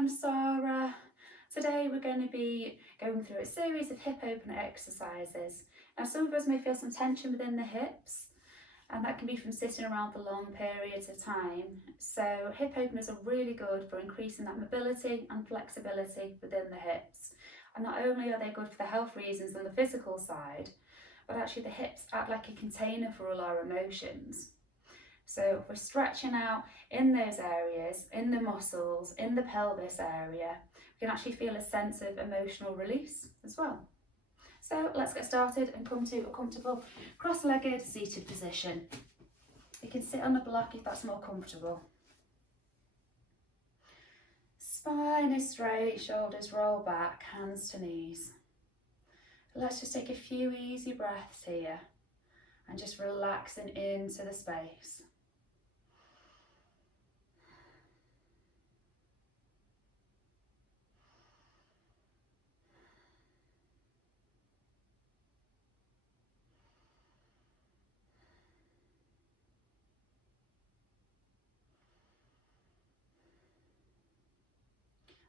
I'm Sarah. Today we're going to be going through a series of hip opener exercises. Now some of us may feel some tension within the hips, and that can be from sitting around for long periods of time. So hip openers are really good for increasing that mobility and flexibility within the hips. And not only are they good for the health reasons and the physical side, but actually the hips act like a container for all our emotions. So if we're stretching out in those areas, in the muscles, in the pelvis area, we can actually feel a sense of emotional release as well. So let's get started and come to a comfortable cross-legged seated position. You can sit on the block if that's more comfortable. Spine is straight, shoulders roll back, hands to knees. Let's just take a few easy breaths here and just relaxing into the space.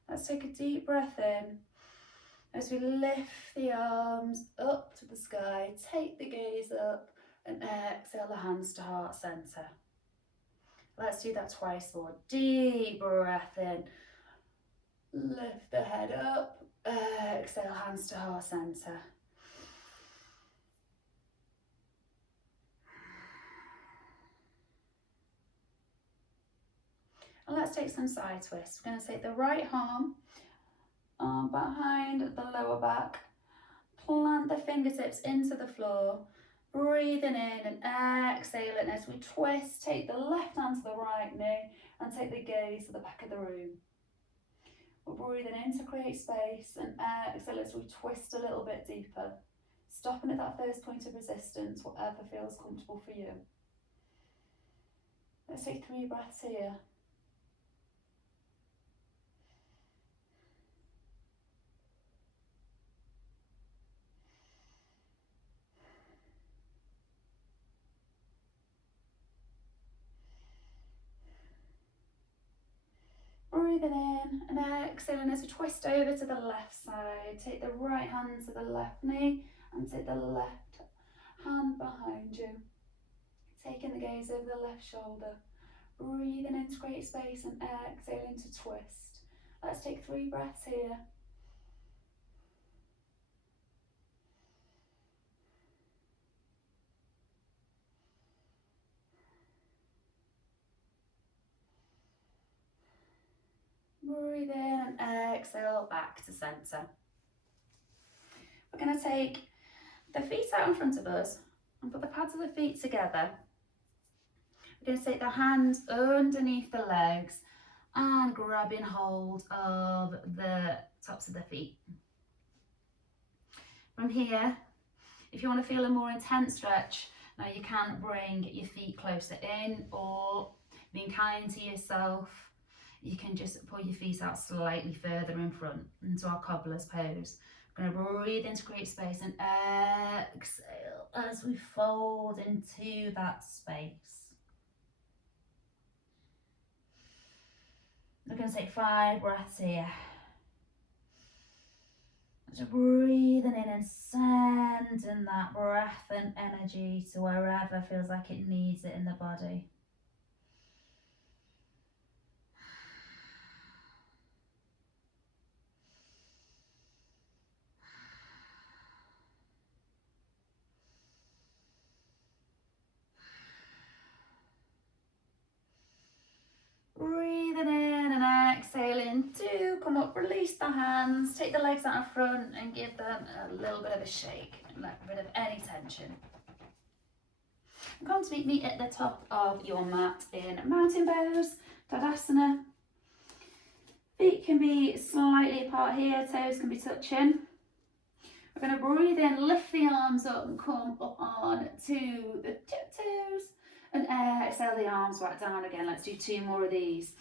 Let's take a deep breath in as we lift the arms up to the sky, take the gaze up and exhale the hands to heart centre. Let's do that twice more. Deep breath in, lift the head up, exhale hands to heart centre. And let's take some side twists. We're going to take the right arm behind the lower back, plant the fingertips into the floor, breathing in and exhaling as we twist. Take the left hand to the right knee and take the gaze to the back of the room. We're breathing in to create space and exhale as we twist a little bit deeper, stopping at that first point of resistance, whatever feels comfortable for you. Let's take 3 breaths here. Breathing in and exhaling as we twist over to the left side. Take the right hand to the left knee and take the left hand behind you. Taking the gaze over the left shoulder. Breathing in to create space and exhaling to twist. Let's take 3 breaths here. Breathe in and exhale back to centre. We're going to take the feet out in front of us and put the pads of the feet together. We're going to take the hands underneath the legs and grabbing hold of the tops of the feet. From here, if you want to feel a more intense stretch, now you can bring your feet closer in, or being kind to yourself, you can just pull your feet out slightly further in front into our cobbler's pose. We're going to breathe in to create space and exhale as we fold into that space. We're going to take 5 breaths here. Just breathing in and sending that breath and energy to wherever feels like it needs it in the body. Breathing in and exhaling to come up, release the hands, take the legs out in front and give them a little bit of a shake and let rid of any tension. Come to meet me at the top of your mat in mountain pose, Tadasana. Feet can be slightly apart here, toes can be touching. We're going to breathe in, lift the arms up and come up on to the tiptoes. And exhale the arms back down again. Let's do 2 more of these.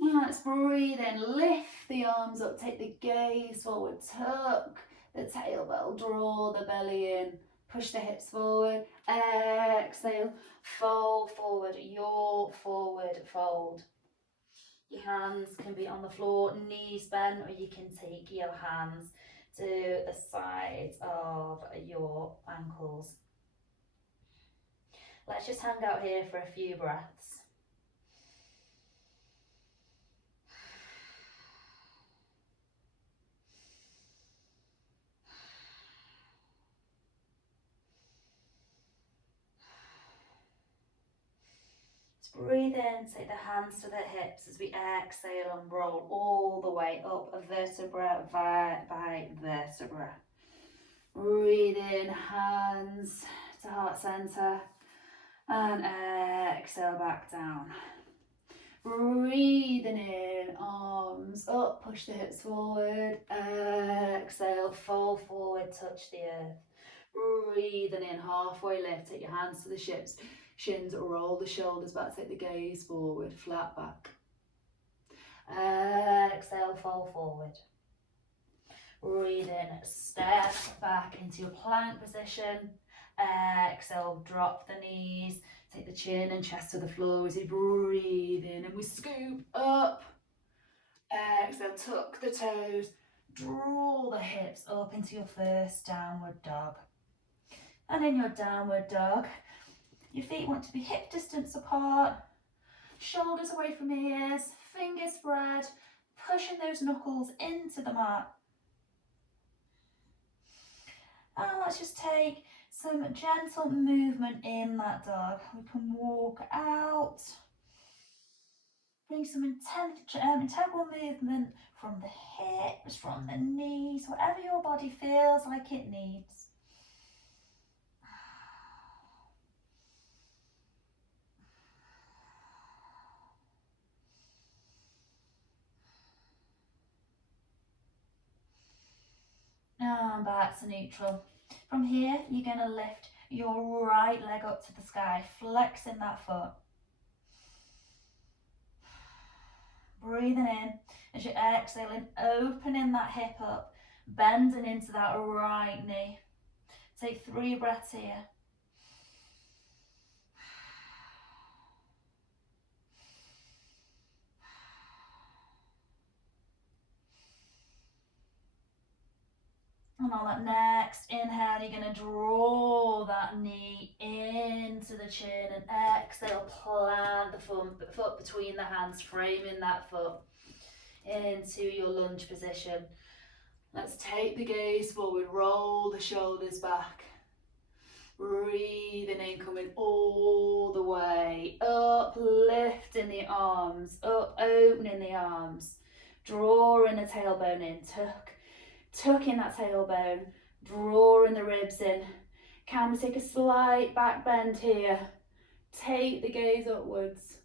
Now let's breathe in, lift the arms up, take the gaze forward, tuck the tailbone, draw the belly in, push the hips forward, exhale, fold forward, your forward fold. Your hands can be on the floor, knees bent, or you can take your hands to the sides of your ankles. Let's just hang out here for a few breaths. Breathe in, take the hands to the hips as we exhale and roll all the way up, vertebra by vertebra. Breathe in, hands to heart center, and exhale back down. Breathing in, arms up, push the hips forward, exhale, fold forward, touch the earth. Breathing in, halfway lift, take your hands to the shins, roll the shoulders back, take the gaze forward, flat back. Exhale, fold forward. Breathe in, step back into your plank position. Exhale, drop the knees, take the chin and chest to the floor as you breathe in, and we scoop up. Exhale, tuck the toes, draw the hips up into your first downward dog. And in your downward dog, your feet want to be hip distance apart, shoulders away from ears, fingers spread, pushing those knuckles into the mat. And let's just take some gentle movement in that dog. We can walk out, bring some integral movement from the hips, from the knees, whatever your body feels like it needs. And back to neutral. From here, you're going to lift your right leg up to the sky, flexing that foot. Breathing in as you're exhaling, opening that hip up, bending into that right knee. Take 3 breaths here. And on that next inhale, you're going to draw that knee into the chin, and exhale, plant the foot between the hands, framing that foot into your lunge position. Let's take the gaze forward, roll the shoulders back. Breathing in, coming all the way up, lifting the arms, up, opening the arms, drawing the tailbone in, tucking that tailbone, drawing the ribs in. Can we take a slight back bend here? Take the gaze upwards.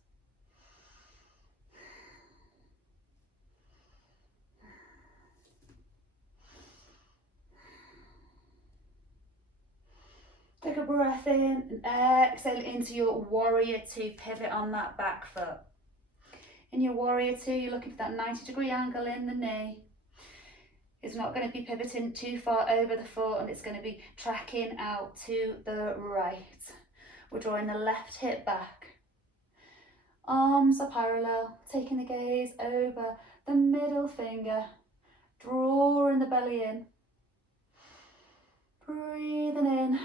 Take a breath in and exhale into your warrior 2, pivot on that back foot. In your warrior 2, you're looking for that 90-degree angle in the knee. It's not going to be pivoting too far over the foot, and it's going to be tracking out to the right. We're drawing the left hip back. Arms are parallel, taking the gaze over the middle finger, drawing the belly in. Breathing in.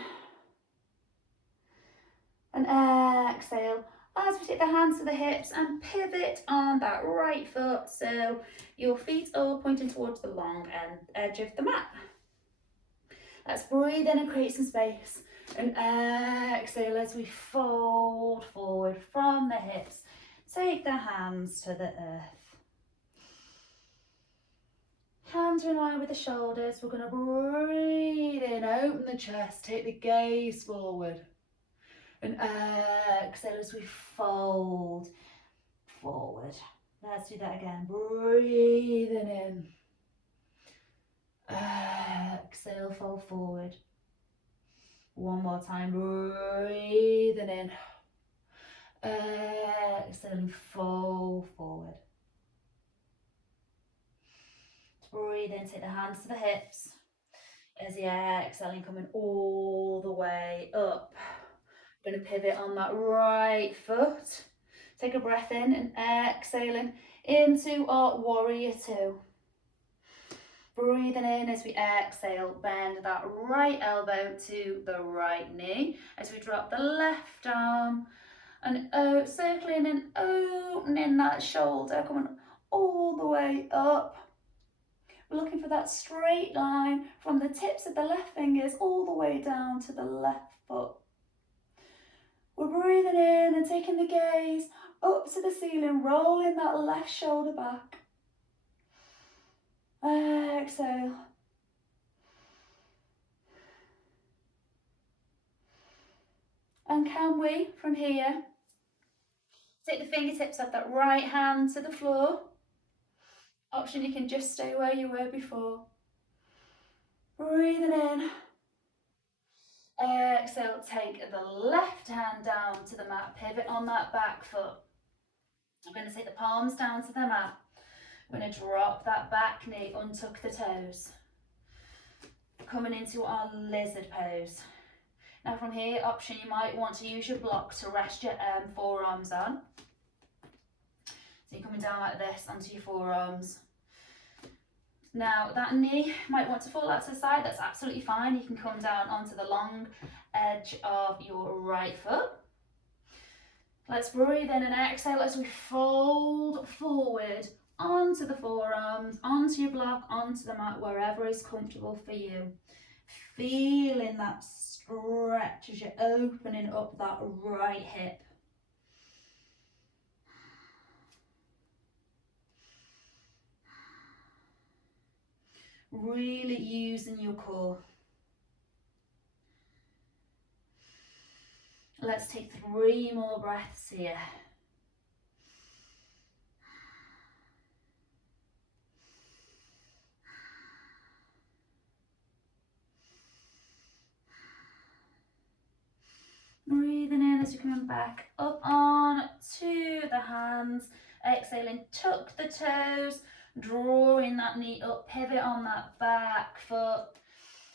And exhale as we take the hands to the hips and pivot on that right foot, so your feet are pointing towards the long edge of the mat. Let's breathe in and create some space, and exhale as we fold forward from the hips. Take the hands to the earth. Hands are in line with the shoulders. We're going to breathe in, open the chest, take the gaze forward. And exhale as we fold forward. Let's do that again. Breathing in. Exhale, fold forward. One more time. Breathing in. Exhaling, fold forward. breathe in, take the hands to the hips. As you exhaling, coming all the way up. We're going to pivot on that right foot. Take a breath in and exhaling into our warrior two. Breathing in as we exhale, bend that right elbow to the right knee as we drop the left arm and circling and opening that shoulder, coming all the way up. We're looking for that straight line from the tips of the left fingers all the way down to the left foot. We're breathing in and taking the gaze up to the ceiling, rolling that left shoulder back. Exhale. And can we, from here, take the fingertips of that right hand to the floor. Option, you can just stay where you were before. Breathing in. Exhale, take the left hand down to the mat, pivot on that back foot. I'm going to take the palms down to the mat. We're going to drop that back knee, untuck the toes. Coming into our lizard pose. Now from here, option, you might want to use your block to rest your forearms on. So you're coming down like this onto your forearms. Now that knee might want to fall out to the side, that's absolutely fine. You can come down onto the long edge of your right foot. Let's breathe in and exhale as we fold forward onto the forearms, onto your block, onto the mat, wherever is comfortable for you. Feeling that stretch as you're opening up that right hip. Really using your core. Let's take 3 more breaths here. Breathing in as you're coming back up on to the hands. Exhaling, tuck the toes, drawing that knee up, pivot on that back foot.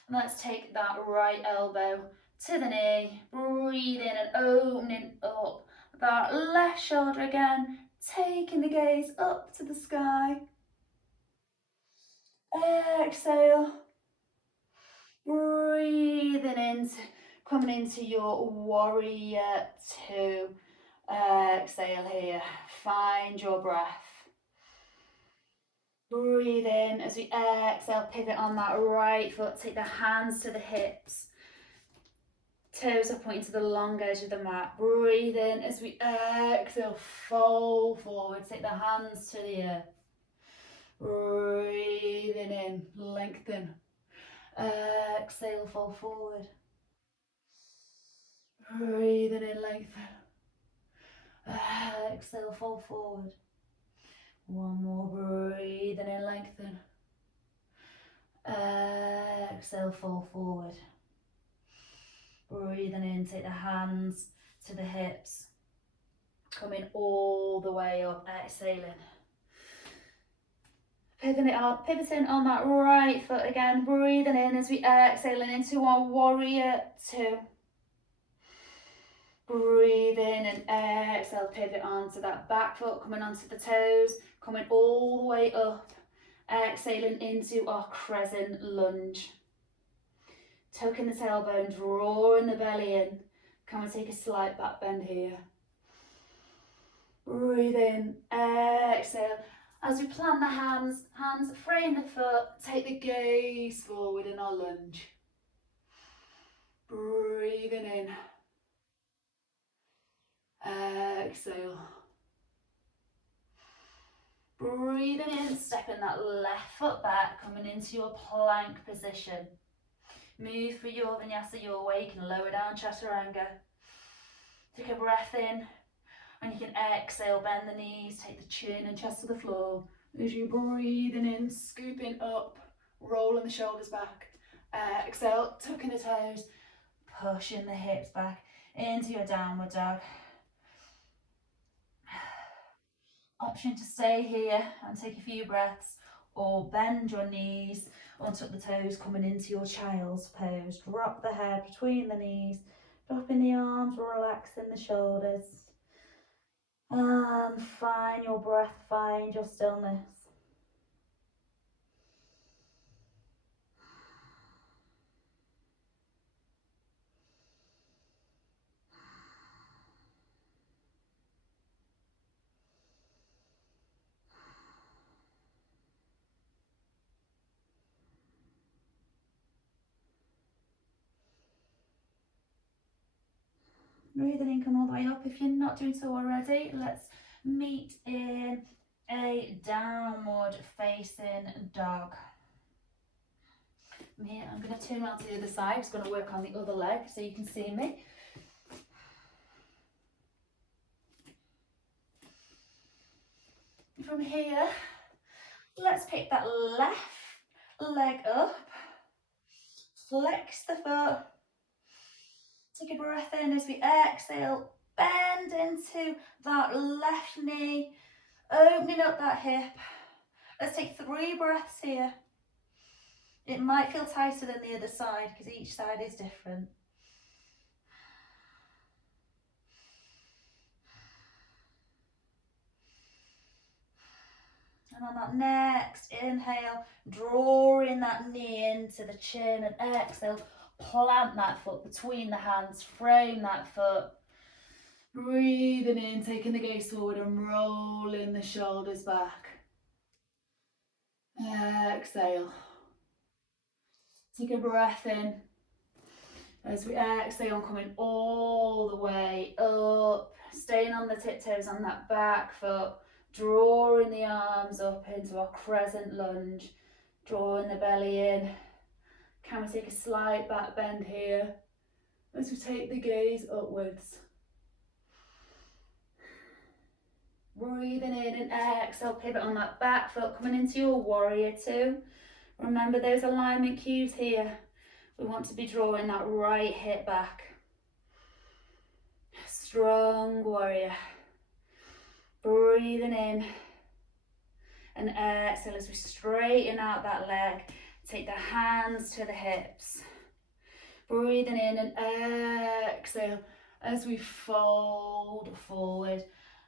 And let's take that right elbow to the knee. Breathe in and opening up that left shoulder again, taking the gaze up to the sky. Exhale. Breathing in, coming into your warrior two. Exhale here. Find your breath. Breathe in as we exhale, pivot on that right foot. Take the hands to the hips. Toes are pointing to the long edge of the mat. Breathe in as we exhale, fold forward. Take the hands to the earth. Breathing in, lengthen. Exhale, fold forward. Breathing in, lengthen. Exhale, fold forward. One more, breathing in, lengthen. Exhale, fold forward. Breathing in, take the hands to the hips. Coming all the way up, exhaling. Pivoting on that right foot again, breathing in as we exhaling into our warrior two. Breathe in and exhale, pivot onto that back foot, coming onto the toes, coming all the way up, exhaling into our crescent lunge. Tucking the tailbone, drawing the belly in. Come and take a slight back bend here. Breathe in, exhale. As we plant the hands frame the foot, take the gaze forward in our lunge. Breathing in. Exhale. Breathing in, stepping that left foot back, coming into your plank position. Move through your vinyasa your way, you can lower down chaturanga. Take a breath in, and you can exhale, bend the knees, take the chin and chest to the floor. As you're breathing in, scooping up, rolling the shoulders back. Exhale, tucking the toes, pushing the hips back into your downward dog. Option to stay here and take a few breaths, or bend your knees, untuck the toes, coming into your child's pose. Drop the head between the knees, dropping the arms, relaxing the shoulders. And find your breath, find your stillness. Breathing in, come all the way up. If you're not doing so already, let's meet in a downward facing dog. From here, I'm going to turn around to the other side. It's going to work on the other leg so you can see me. From here, let's pick that left leg up, flex the foot, take a breath in as we exhale, bend into that left knee, opening up that hip. Let's take 3 breaths here. It might feel tighter than the other side because each side is different. And on that next inhale, drawing that knee into the chin, and exhale, plant that foot between the hands, frame that foot. Breathing in, taking the gaze forward and rolling the shoulders back. Exhale. Take a breath in. As we exhale, coming all the way up, staying on the tiptoes on that back foot, drawing the arms up into our crescent lunge, drawing the belly in. Can we take a slight back bend here as we take the gaze upwards? Breathing in and exhale, pivot on that back foot, coming into your warrior 2. Remember those alignment cues here. We want to be drawing that right hip back. Strong warrior. Breathing in and exhale as we straighten out that leg. Take the hands to the hips. Breathing in and exhale as we fold forward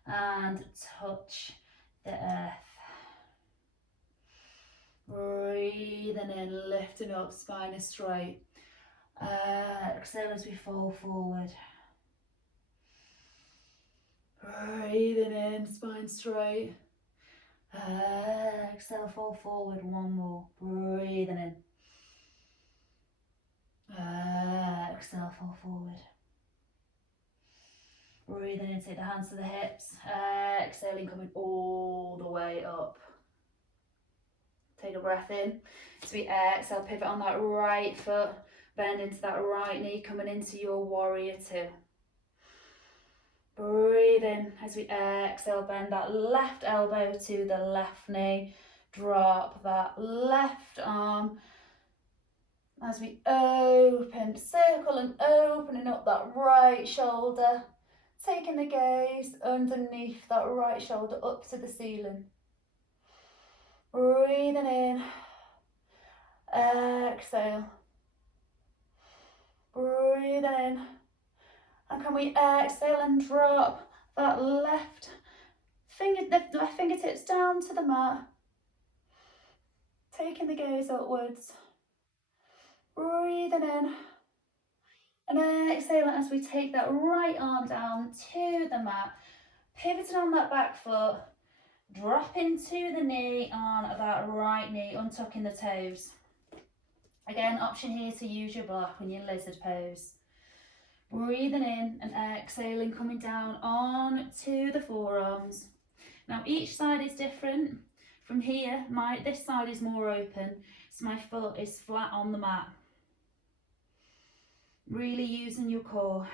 and touch the earth. Breathing in, lifting up, spine is straight. Exhale as we fold forward. Breathing in, spine straight. Exhale, fold forward, one more. Breathing in. Exhale, fold forward. Breathing in, take the hands to the hips. Exhaling, coming all the way up. Take a breath in. As we exhale, pivot on that right foot. Bend into that right knee, coming into your warrior 2. Breathe in as we exhale, bend that left elbow to the left knee. Drop that left arm as we open, circle and opening up that right shoulder. Taking the gaze underneath that right shoulder up to the ceiling. Breathing in, exhale. Breathing in. And can we exhale and drop that left fingertips down to the mat. Taking the gaze upwards. Breathing in. And exhaling as we take that right arm down to the mat. Pivoting on that back foot. Dropping to the knee on that right knee, untucking the toes. Again, option here to use your block when you're in lizard pose. Breathing in and exhaling, coming down on to the forearms. Now each side is different. From here, this side is more open, so my foot is flat on the mat. Really using your core.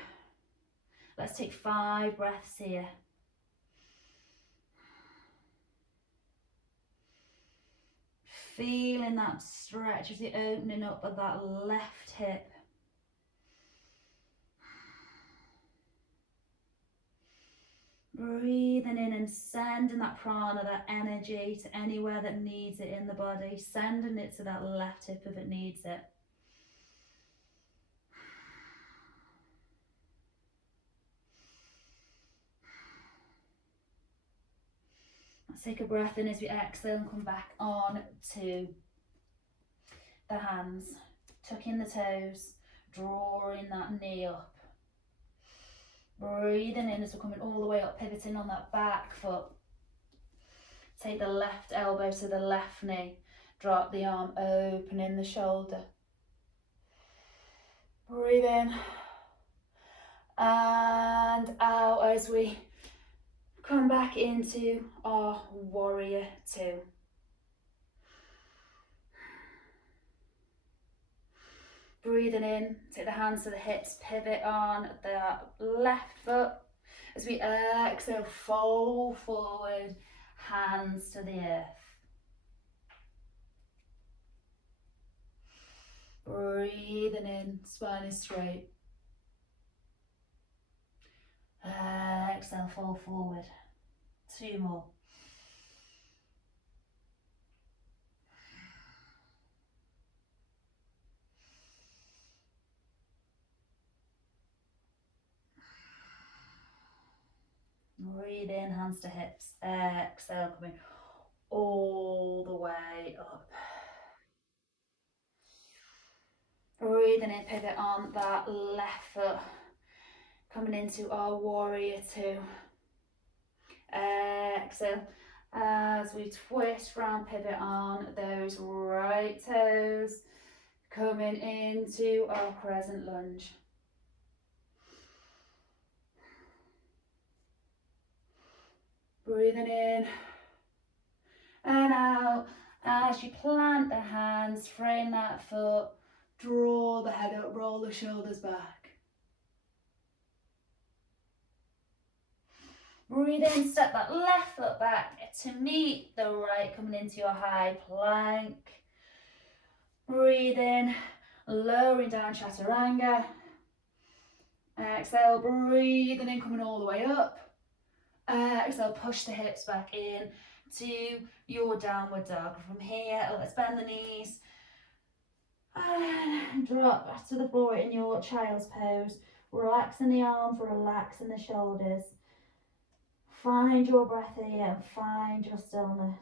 Let's take 5 breaths here. Feeling that stretch as you're opening up of that left hip. Breathing in and sending that prana, that energy, to anywhere that needs it in the body. Sending it to that left hip if it needs it. Let's take a breath in as we exhale and come back on to the hands. Tucking the toes, drawing that knee up. Breathing in as we're coming all the way up, pivoting on that back foot. Take the left elbow to the left knee. Drop the arm, opening the shoulder. Breathe in and out as we come back into our warrior two. Breathing in, take the hands to the hips, pivot on the left foot. As we exhale, fold forward, hands to the earth. Breathing in, spine is straight. Exhale, fold forward. 2 more. Breathe in, hands to hips. Exhale, coming all the way up. Breathing in, pivot on that left foot. Coming into our warrior two. Exhale. As we twist round, pivot on those right toes. Coming into our crescent lunge. Breathing in and out. As you plant the hands, frame that foot, draw the head up, roll the shoulders back. Breathe in, step that left foot back to meet the right, coming into your high plank. Breathe in, lowering down chaturanga. Exhale, breathing in, coming all the way up. Exhale, push the hips back in to your downward dog. From here, let's bend the knees and drop back to the floor in your child's pose. Relaxing the arms, relaxing the shoulders. Find your breath here and find your stillness.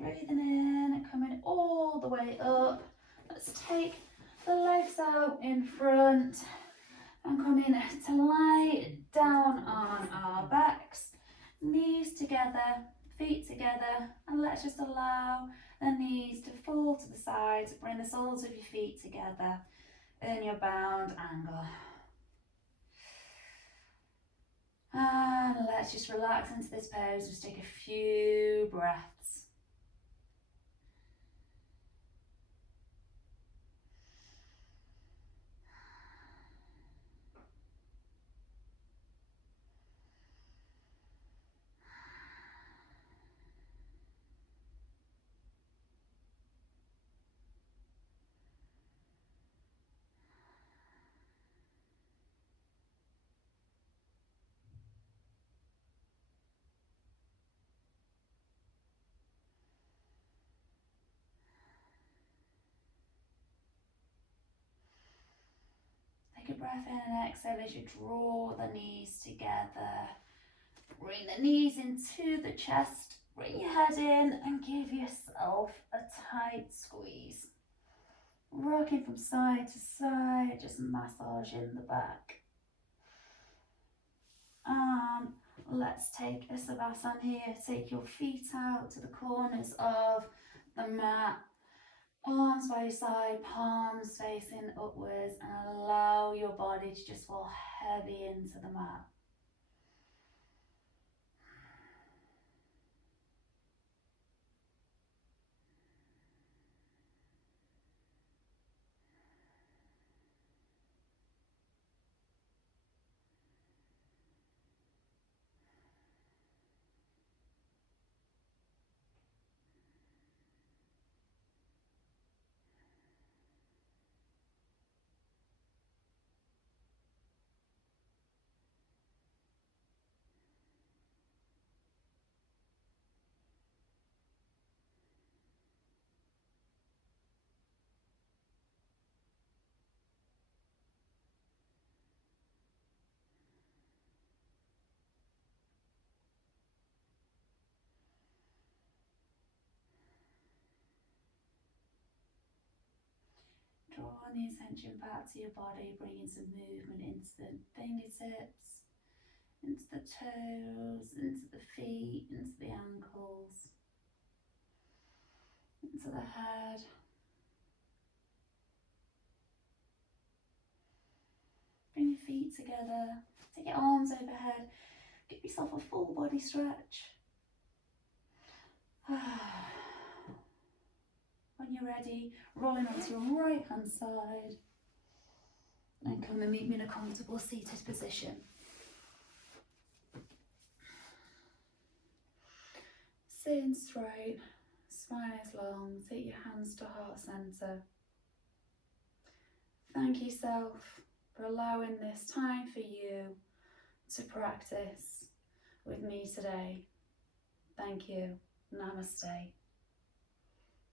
Breathing in and coming all the way up. Let's take the legs out in front and come in to lie down on our backs. Knees together, feet together, and let's just allow the knees to fall to the sides. Bring the soles of your feet together in your bound angle. And let's just relax into this pose. Just take a few breaths. Take a breath in and exhale as you draw the knees together. Bring the knees into the chest, bring your head in and give yourself a tight squeeze. Rocking from side to side, just massaging the back. And let's take a savasana here. Take your feet out to the corners of the mat. Arms by your side, palms facing upwards, and allow your body to just fall heavy into the mat. the attention back to your body, bringing some movement into the fingertips, into the toes, into the feet, into the ankles, into the head. Bring your feet together, take your arms overhead, give yourself a full body stretch. When you're ready, roll in onto your right hand side and come and meet me in a comfortable seated position. Sitting straight, spine is long, take your hands to heart centre. Thank yourself for allowing this time for you to practice with me today. Thank you. Namaste.